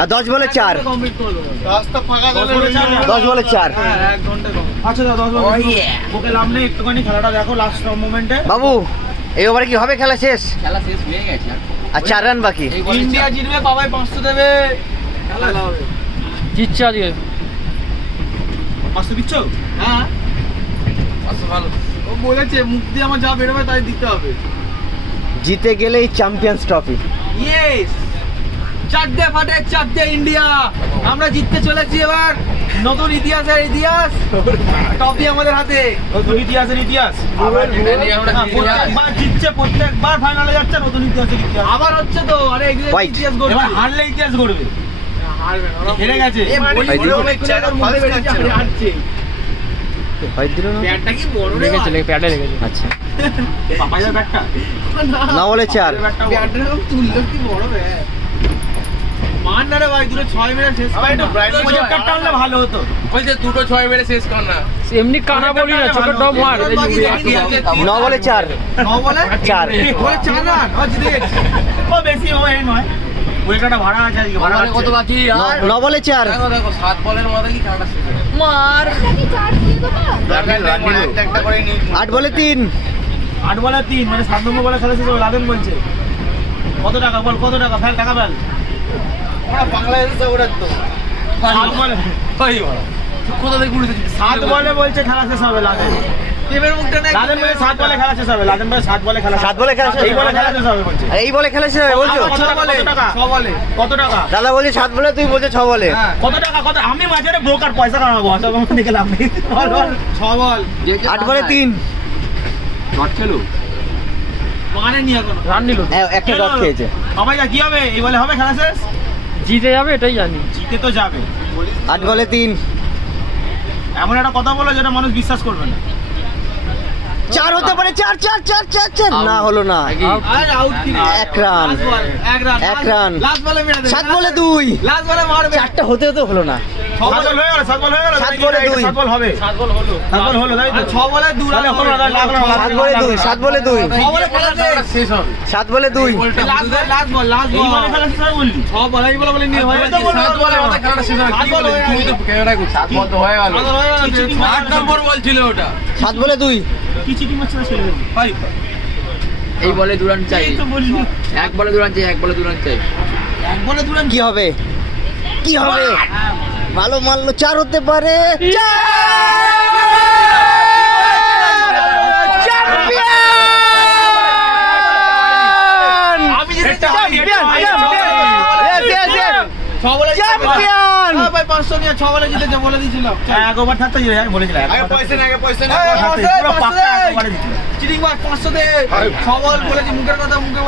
আর দশ বলে চার। দশ বলে চার চার। হ্যাঁ আচ্ছা দশ বলে লাস্ট মোমেন্টে বাবু এই ওভারে কি হবে খেলা শেষ? খেলা শেষ হয়ে গেছে আর। আর চার রান বাকি? ইন্ডিয়া জিতবে বাবাই পাঁচশো দেবে। খেলা হবে। জিতছে আজকে। পাঁচশো দিচ্ছ? হ্যাঁ। পাঁচশো ভালো। ও বলেছে মুখ দিয়ে আমার যা বেরোবে তাই দিতে হবে। জিতে গেলেই চ্যাম্পিয়ন্স ট্রফি ইয়েস চারটে ফাটে চারটে ইন্ডিয়া। আমরা জিততে চলেছি এবার। নতুন ইতিহাসের ইতিহাস। টপি আমাদের হাতে। নতুন ইতিহাসের ইতিহাস। হ্যাঁ। প্রত্যেকবার জিতছে প্রত্যেকবার ফাইনালে যাচ্ছে নতুন ইতিহাসের ইতিহাস। আবার হচ্ছে তো আরে ইতিহাস গড়বে। এবার হারলে ইতিহাস গড়বে। হেরে গেছে। না। হারছে। দিল না? ব্যাটটা কি বড় রে লেগেছে লেগে প্যাডে লেগেছে। আচ্ছা। না বলে চার। তুললো কি বড় ব্যাট? না রে ভাই দুটো ছয় মিনিট শেষ আবার একটু বাড়াও। আনলে ভালো হতো। বলছে দুটো ছয় মেরে শেষ কর না। এমনি কানা বলি না ডব মার আছে। ন বলে চার। ন বলে? চার। চার রান ও জিতে গেছে। ও বেশি ও এই নয়। উইকেটটা ভাড়া আছে আজকে ভাড়া কত বাকি? আর ন বলে চার। দেখো দেখো সাত বলের মধ্যে কি মার। মানে করে। আট বলে তিন। আট বলে তিন মানে সাত নম্বর বলে খেলা শেষ লাদেন বলছে। কত টাকা? বল কত টাকা? ফেল টাকা ফেল। আমরা বাংলাদেশে ওরা তো। সাত বলে। ওই বাবা। তুই কোথা থেকে উড়ে সাত বলে বলছে খেলা শেষ হবে লাদেন। টিমের মুখটা নেই লাদেন বলে সাত বলে খেলা শেষ হবে লাদেন বলে সাত বলে খেলা সাত বলে খেলা এই বলে খেলা শেষ হবে বলছে। এই বলে খেলা শেষ হবে বলছো? কত টাকা, কত টাকা ছ বলে। কত টাকা? দাদা বলছে সাত বলে তুই বলছো ছ বলে। হ্যাঁ। কত টাকা? কত? আমি মাঝে ব্রোকার পয়সা কামাবো অত কম লাভ নেই। বল বল। ছ বল। আট বলে তিন। শট খেলো মানে নি এখন রান নিল হ্যাঁ, একটা ডট খেয়েছে। বাবাই কি হবে? এই বলে হবে খেলা শেষ? জিতে যাবে এটাই জানি। জিতে তো যাবে। আট বলে তিন। এমন একটা কথা বলো যেটা মানুষ বিশ্বাস করবে না। চার হতে পারে চার চার চার চার চার। না হলো না। আর এক রান। এক রান। লাস্ট বলে মেরে সাত বলে দুই। লাস্ট বলে মারবে। চারটা হতে হতে হলো না। সাত বল হয়ে গেল সাত বলে দুই। সাত বল হবে। সাত বল হলো। সাত বল হলো তাই তো? ছ বলে দু রান হলো লাখ সাত বলে দুই সাত বলে দুই। এই বলে খেলা শেষ হবে। বললি ছ বল এই বলে। বলে নিয়ে সাত বলের মধ্যে খেলাটা শেষ হবে। সাত কি বল? বলে তুমি তো গেছে। ক্যামেরা করছিস সাত বল তো গেল। সাত বল গেল চিটিং আট নম্বর বল ওটা। সাত বলে দুই। কি চিটিং মারছে না ছেলে ভাই এই বলে চাই। এক বলে দু রান চাই এক বলে দু রান চাই। এক বলে দু রান কি হবে? কি হবে? ভালো মারলো চার হতে পারে আমি যেতে চাই Champion, champion. Yes, yes, yes. ছ বলে Champion! ভাই 500 নিয়ে ছ বলে জিতেছে বলে দিয়েছিলাম এক ওভার থাকতে যাই আমি বলেছিলাম এক আগে over পয়সা নেই আগে পয়সা নেই থাকতে। আগে পুরো পাক্কা এক ওভারে জিতলো। চিটিং মার 500 দে ছ বল বলেছি মুখের কথা মুখে